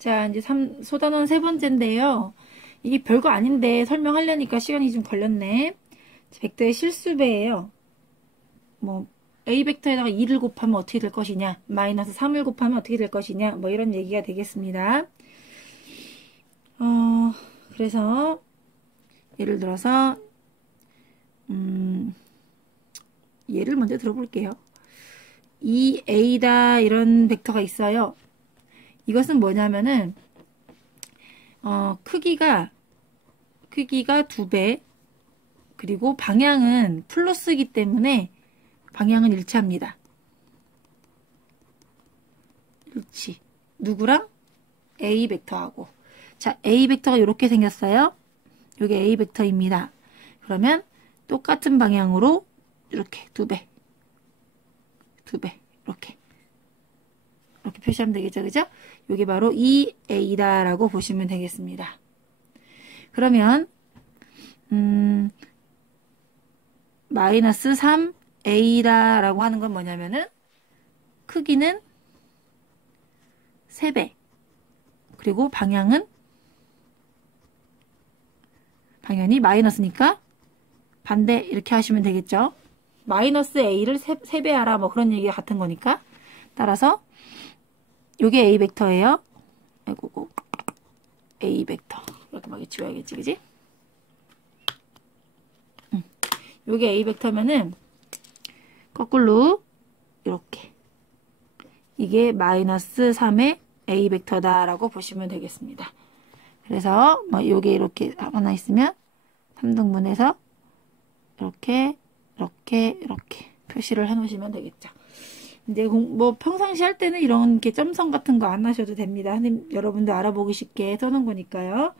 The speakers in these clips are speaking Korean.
자, 이제 소단원 세 번째인데요. 이게 별거 아닌데 설명하려니까 시간이 좀 걸렸네. 벡터의 실수배예요. 뭐 A 벡터에다가 2를 곱하면 어떻게 될 것이냐, 마이너스 3을 곱하면 어떻게 될 것이냐, 뭐 이런 얘기가 되겠습니다. 그래서 예를 들어서 예를 먼저 들어볼게요. 2A다 이런 벡터가 있어요. 이것은 뭐냐면은 크기가 2배, 그리고 방향은 플러스이기 때문에 방향은 일치합니다. 일치. 누구랑? A 벡터하고. 자, A 벡터가 이렇게 생겼어요. 이게 A 벡터입니다. 그러면 똑같은 방향으로 이렇게 2배 이렇게 표시하면 되겠죠, 그죠? 이게 바로 2A다 라고 보시면 되겠습니다. 그러면 마이너스 3A다 라고 하는 건 뭐냐면은 크기는 3배, 그리고 방향이 마이너스니까 반대 이렇게 하시면 되겠죠. 마이너스 A를 3배 하라, 뭐 그런 얘기가 같은 거니까. 따라서 요게 A 벡터예요. 아이고, A 벡터 이렇게 막 지워야겠지, 그지? 요게 A 벡터면은 거꾸로 이렇게, 이게 마이너스 3의 A 벡터다 라고 보시면 되겠습니다. 그래서 뭐 요게 이렇게 하나 있으면 3등분해서 이렇게 표시를 해 놓으시면 되겠죠. 이제 뭐 평상시 할 때는 이런 게 점선 같은 거 안 하셔도 됩니다. 여러분들 알아보기 쉽게 써놓은 거니까요.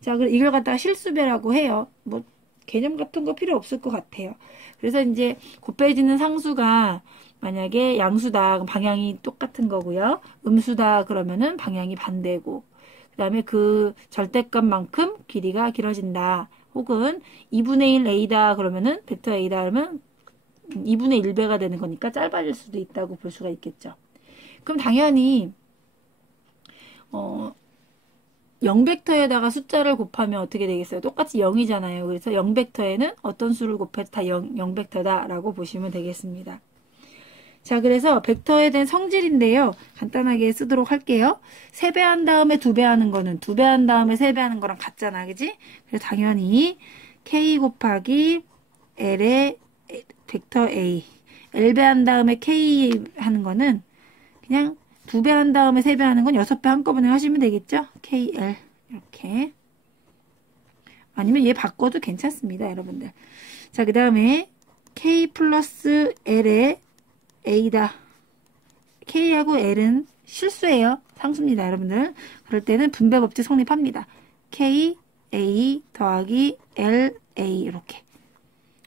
자, 그럼 이걸 갖다가 실수배라고 해요. 뭐 개념 같은 거 필요 없을 것 같아요. 그래서 이제 곱해지는 상수가 만약에 양수다, 그럼 방향이 똑같은 거고요. 음수다 그러면은 방향이 반대고, 그 다음에 그 절대값만큼 길이가 길어진다. 혹은 2분의 1 A다 그러면은 벡터 A다 그러면 2분의 1배가 되는 거니까 짧아질 수도 있다고 볼 수가 있겠죠. 그럼 당연히 0벡터에다가 숫자를 곱하면 어떻게 되겠어요? 똑같이 0이잖아요. 그래서 0벡터에는 어떤 수를 곱해도 다 0벡터다 라고 보시면 되겠습니다. 자, 그래서 벡터에 대한 성질인데요. 간단하게 쓰도록 할게요. 3배 한 다음에 2배 하는 거는 2배 한 다음에 3배 하는 거랑 같잖아, 그지? 그래서 당연히 K 곱하기 L의 벡터 A, L배 한 다음에 K 하는 거는 그냥 2배 한 다음에 3배 하는 건 6배 한꺼번에 하시면 되겠죠? KL 이렇게. 아니면 얘 바꿔도 괜찮습니다, 여러분들. 자, 그 다음에 K 플러스 L의 A다. K하고 L은 실수예요. 상수입니다, 여러분들. 그럴 때는 분배 법칙 성립합니다. K, A 더하기 L, A 이렇게.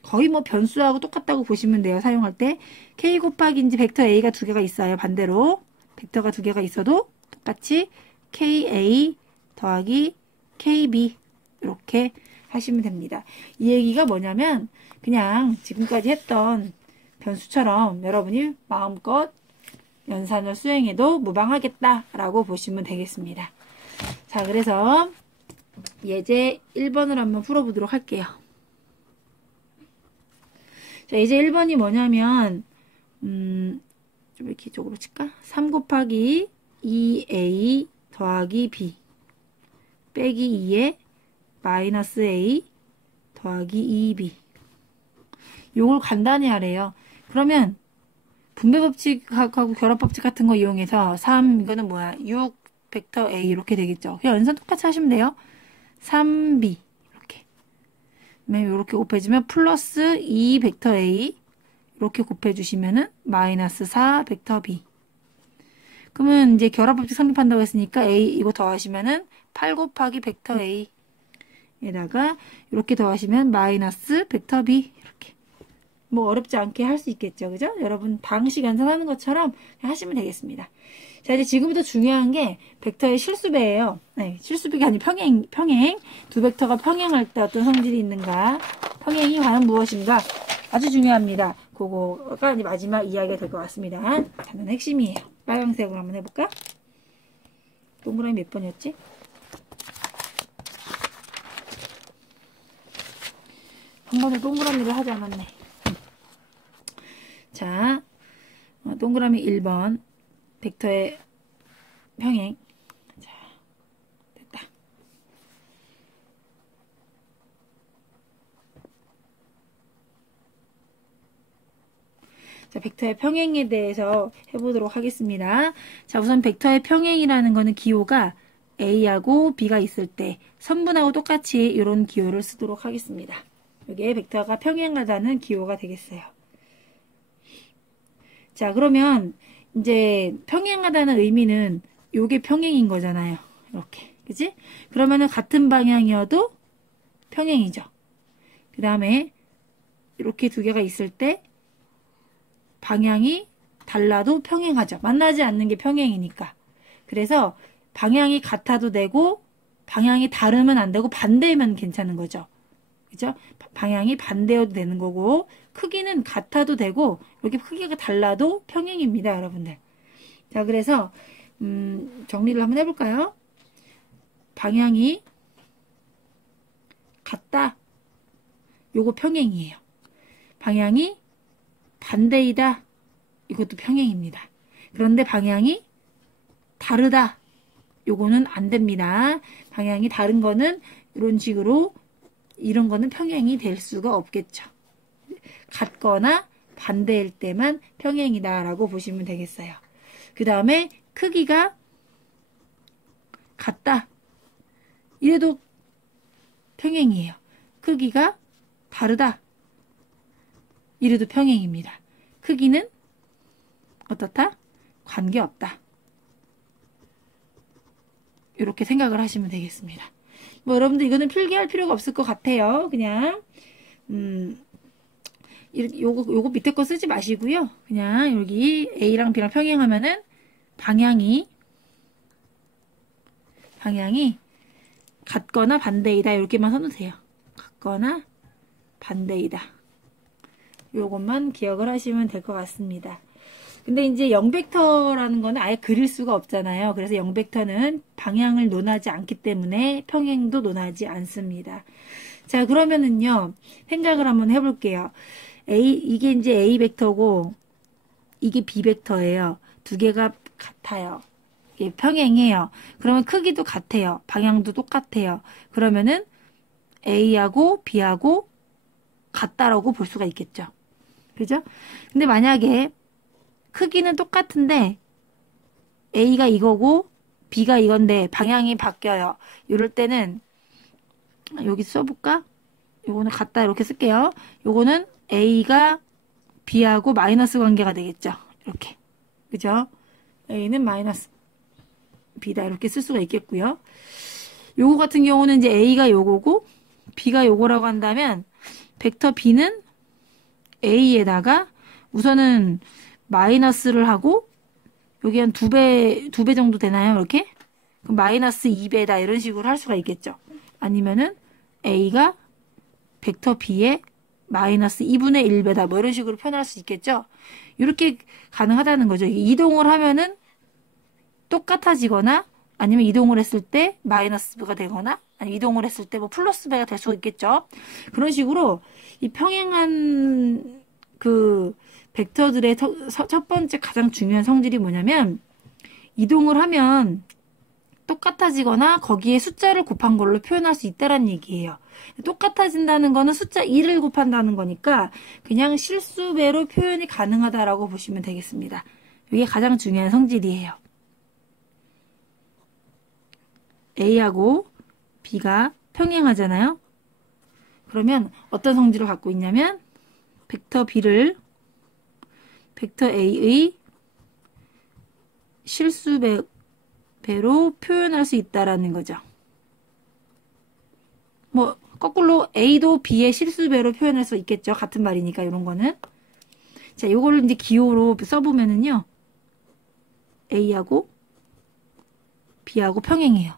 거의 뭐 변수하고 똑같다고 보시면 돼요. 사용할 때. K 곱하기 이제 벡터 A가 2개가 있어요. 반대로. 벡터가 2개가 있어도 똑같이 KA 더하기 KB 이렇게 하시면 됩니다. 이 얘기가 뭐냐면 그냥 지금까지 했던 변수처럼 여러분이 마음껏 연산을 수행해도 무방하겠다라고 보시면 되겠습니다. 자, 그래서 예제 1번을 한번 풀어보도록 할게요. 자, 예제 1번이 뭐냐면 좀 이렇게 이쪽으로 칠까? 3 곱하기 2A 더하기 B 빼기 2에 마이너스 A 더하기 2B. 요걸 간단히 하래요. 그러면 분배법칙하고 결합법칙 같은 거 이용해서 3, 이거는 뭐야? 6 벡터 A 이렇게 되겠죠. 그냥 연산 똑같이 하시면 돼요. 3B 이렇게. 이렇게 곱해주면 플러스 2 벡터 A 이렇게 곱해주시면은 마이너스 4 벡터 B. 그러면 이제 결합법칙 성립한다고 했으니까 A 이거 더하시면은 8 곱하기 벡터 A 에다가 이렇게 더하시면 마이너스 벡터 B 이렇게. 뭐 어렵지 않게 할 수 있겠죠, 그죠? 여러분 방식 연산하는 것처럼 하시면 되겠습니다. 자, 이제 지금부터 중요한 게 벡터의 실수배예요. 네, 실수배가 아니고 평행. 두 벡터가 평행할 때 어떤 성질이 있는가, 평행이 과연 무엇인가 아주 중요합니다. 그거가 이제 마지막 이야기가 될 것 같습니다. 저는 핵심이에요. 빨간색으로 한번 해볼까? 동그라미 몇 번이었지? 한 번에 동그라미를 하지 않았네. 자, 동그라미 1번 벡터의 평행. 자, 됐다. 자, 벡터의 평행에 대해서 해보도록 하겠습니다. 자, 우선 벡터의 평행이라는 거는 기호가 A하고 B가 있을 때 선분하고 똑같이 이런 기호를 쓰도록 하겠습니다. 여기에 벡터가 평행하다는 기호가 되겠어요. 자, 그러면 이제 평행하다는 의미는 요게 평행인 거잖아요. 이렇게. 그치? 그러면은 같은 방향이어도 평행이죠. 그 다음에 이렇게 두 개가 있을 때 방향이 달라도 평행하죠. 만나지 않는 게 평행이니까. 그래서 방향이 같아도 되고 방향이 다르면 안 되고 반대면 괜찮은 거죠. 그죠? 방향이 반대여도 되는 거고 크기는 같아도 되고 여기 크기가 달라도 평행입니다, 여러분들. 자, 그래서 정리를 한번 해볼까요? 방향이 같다. 요거 평행이에요. 방향이 반대이다. 이것도 평행입니다. 그런데 방향이 다르다. 요거는 안 됩니다. 방향이 다른 거는 이런 식으로 이런 거는 평행이 될 수가 없겠죠. 같거나 반대일 때만 평행이다 라고 보시면 되겠어요. 그 다음에 크기가 같다. 이래도 평행이에요. 크기가 다르다. 이래도 평행입니다. 크기는 어떻다? 관계없다. 이렇게 생각을 하시면 되겠습니다. 뭐 여러분들 이거는 필기할 필요가 없을 것 같아요. 그냥 요거 밑에 거 쓰지 마시고요. 그냥 여기 A랑 B랑 평행하면은 방향이 같거나 반대이다. 이렇게만 써놓으세요. 같거나 반대이다. 요것만 기억을 하시면 될 것 같습니다. 근데 이제 0벡터라는 거는 아예 그릴 수가 없잖아요. 그래서 0벡터는 방향을 논하지 않기 때문에 평행도 논하지 않습니다. 자, 그러면은요, 생각을 한번 해볼게요. 이게 이제 A 벡터고, 이게 B 벡터예요. 두 개가 같아요. 이게 평행해요. 그러면 크기도 같아요. 방향도 똑같아요. 그러면은 A하고 B하고 같다라고 볼 수가 있겠죠. 그죠? 근데 만약에 크기는 똑같은데 A가 이거고 B가 이건데 방향이 바뀌어요. 이럴 때는 여기 써볼까? 요거는 같다 이렇게 쓸게요. 요거는 A가 B하고 마이너스 관계가 되겠죠. 이렇게. 그죠? A는 마이너스 B다 이렇게 쓸 수가 있겠고요. 요거 같은 경우는 이제 A가 요거고 B가 요거라고 한다면 벡터 B는 A에다가 우선은 마이너스를 하고 여기 한 두 배 정도 되나요? 이렇게? 그럼 마이너스 2배다 이런 식으로 할 수가 있겠죠. 아니면은 A가 벡터 B의 마이너스 2분의 1배다 뭐 이런 식으로 표현할 수 있겠죠. 이렇게 가능하다는 거죠. 이동을 하면은 똑같아지거나 아니면 이동을 했을 때 마이너스가 되거나 아니면 이동을 했을 때 뭐 플러스 배가 될 수 있겠죠. 그런 식으로 이 평행한 그 벡터들의 첫 번째 가장 중요한 성질이 뭐냐면 이동을 하면 똑같아지거나 거기에 숫자를 곱한 걸로 표현할 수 있다는 얘기예요. 똑같아진다는 거는 숫자 2를 곱한다는 거니까 그냥 실수배로 표현이 가능하다라고 보시면 되겠습니다. 이게 가장 중요한 성질이에요. A하고 B가 평행하잖아요. 그러면 어떤 성질을 갖고 있냐면 벡터 B를 벡터 A의 실수배로 표현할 수 있다라는 거죠. 뭐 거꾸로 A도 B의 실수배로 표현할 수 있겠죠. 같은 말이니까 이런 거는. 자, 요거를 이제 기호로 써보면은요. A하고 B하고 평행해요.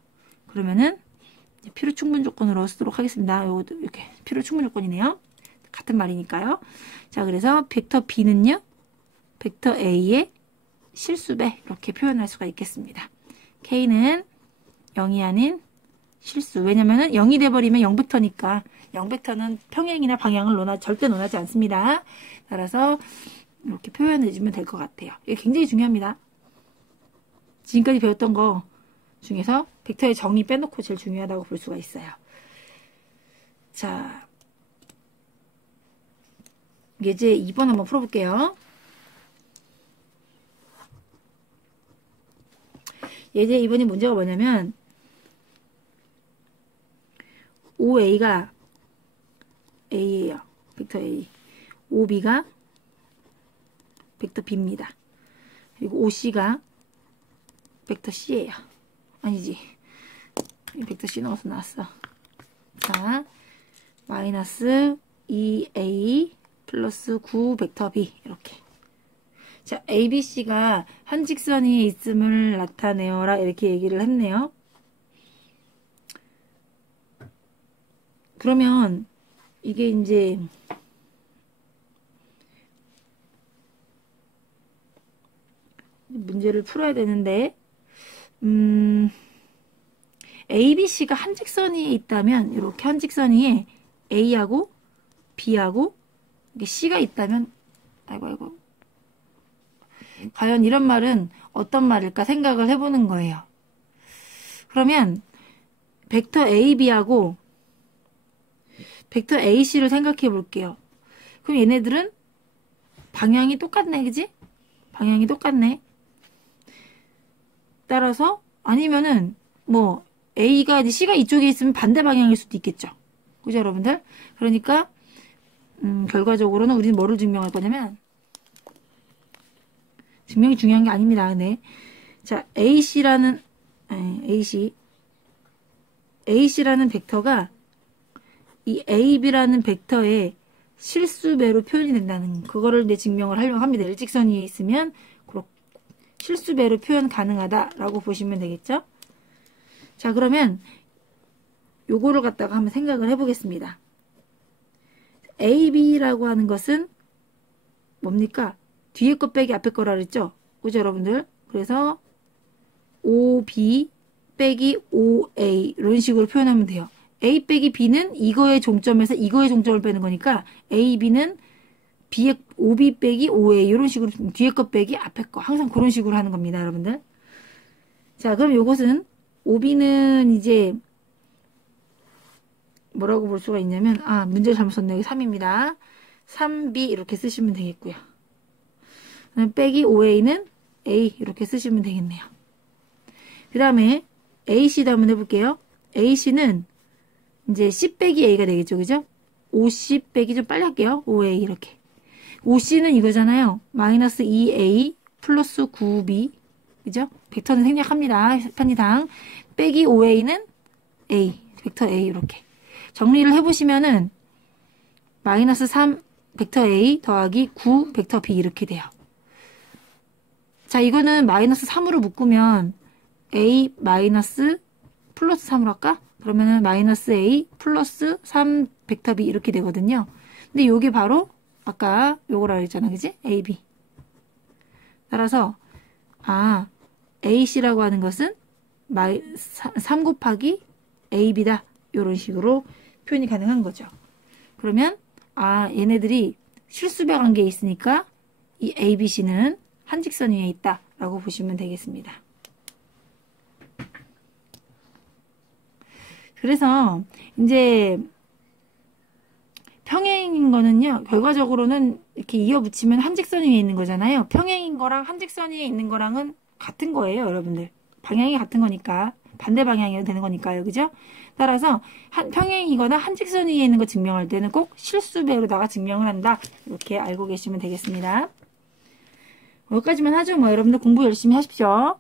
그러면은 필요 충분 조건으로 쓰도록 하겠습니다. 요것도 이렇게 필요 충분 조건이네요. 같은 말이니까요. 자, 그래서 벡터 B는요. 벡터 A의 실수배 이렇게 표현할 수가 있겠습니다. K는 0이 아닌 실수. 왜냐면은 0이 돼버리면 0벡터니까 0벡터는 평행이나 방향을 절대 논하지 않습니다. 따라서 이렇게 표현해주면 될 것 같아요. 이게 굉장히 중요합니다. 지금까지 배웠던 거 중에서 벡터의 정의 빼놓고 제일 중요하다고 볼 수가 있어요. 자, 예제 2번 한번 풀어볼게요. 예제 2번이 문제가 뭐냐면 5a가 a예요. 벡터 a. 5b가 벡터 b입니다. 그리고 5c가 벡터 c예요. 아니지. 벡터 c 넣어서 나왔어. 자, 마이너스 2a 플러스 9 벡터 b 이렇게. 자, ABC가 한 직선이 있음을 나타내어라 이렇게 얘기를 했네요. 그러면 이게 이제 문제를 풀어야 되는데 ABC가 한 직선이 있다면 이렇게 한 직선 위에 A하고 B하고 C가 있다면 아이고 과연 이런 말은 어떤 말일까 생각을 해보는 거예요. 그러면 벡터 AB하고 벡터 AC를 생각해 볼게요. 그럼 얘네들은 방향이 똑같네, 그지? 방향이 똑같네. 따라서 아니면은 뭐 A가 C가 이쪽에 있으면 반대 방향일 수도 있겠죠. 그죠, 여러분들? 그러니까 결과적으로는 우리는 뭐를 증명할 거냐면 증명이 중요한 게 아닙니다. 네. 자, AC라는 벡터가 이 AB라는 벡터의 실수배로 표현이 된다는 그거를 이제 증명을 하려고 합니다. 일직선 위에 있으면 실수배로 표현 가능하다라고 보시면 되겠죠? 자, 그러면 요거를 갖다가 한번 생각을 해보겠습니다. AB라고 하는 것은 뭡니까? 뒤에 거 빼기 앞에 거라 그랬죠? 그죠, 여러분들? 그래서 OB 빼기 OA 이런 식으로 표현하면 돼요. A 빼기 B는 이거의 종점에서 이거의 종점을 빼는 거니까 AB는 B의 OB 빼기 OA 이런 식으로 뒤에 거 빼기 앞에 거 항상 그런 식으로 하는 겁니다, 여러분들. 자, 그럼 요것은 OB는 이제 뭐라고 볼 수가 있냐면 문제를 잘못 썼네요. 3입니다. 3B 이렇게 쓰시면 되겠고요. 빼기 OA는 A 이렇게 쓰시면 되겠네요. 그 다음에 AC도 한번 해볼게요. AC는 이제 C 빼기 A가 되겠죠. 그죠? 5C 빼기 좀 빨리 할게요. OA 이렇게. 5C는 이거잖아요. 마이너스 2A 플러스 9B 그죠? 벡터는 생략합니다. 편의상. 빼기 OA는 A 벡터 A 이렇게. 정리를 해보시면은 마이너스 3 벡터 A 더하기 9 벡터 B 이렇게 돼요. 자, 이거는 마이너스 3으로 묶으면 A 마이너스 플러스 3으로 할까? 그러면은 마이너스 A 플러스 3 벡터 B 이렇게 되거든요. 근데 요게 바로 아까 요거라 그랬잖아. 그지? AB. 따라서 AC라고 하는 것은 3 곱하기 AB다. 요런 식으로 표현이 가능한 거죠. 그러면 얘네들이 실수배 관계에 있으니까 이 ABC는 한 직선 위에 있다 라고 보시면 되겠습니다. 그래서 이제 평행인 거는요, 결과적으로는 이렇게 이어붙이면 한 직선 위에 있는 거잖아요. 평행인 거랑 한 직선 위에 있는 거랑은 같은 거예요, 여러분들. 방향이 같은 거니까. 반대 방향이 되는 거니까요, 그죠? 따라서 평행이거나 한 직선 위에 있는 거 증명할 때는 꼭 실수배로다가 증명을 한다. 이렇게 알고 계시면 되겠습니다. 여기까지만 하죠. 뭐 여러분들 공부 열심히 하십시오.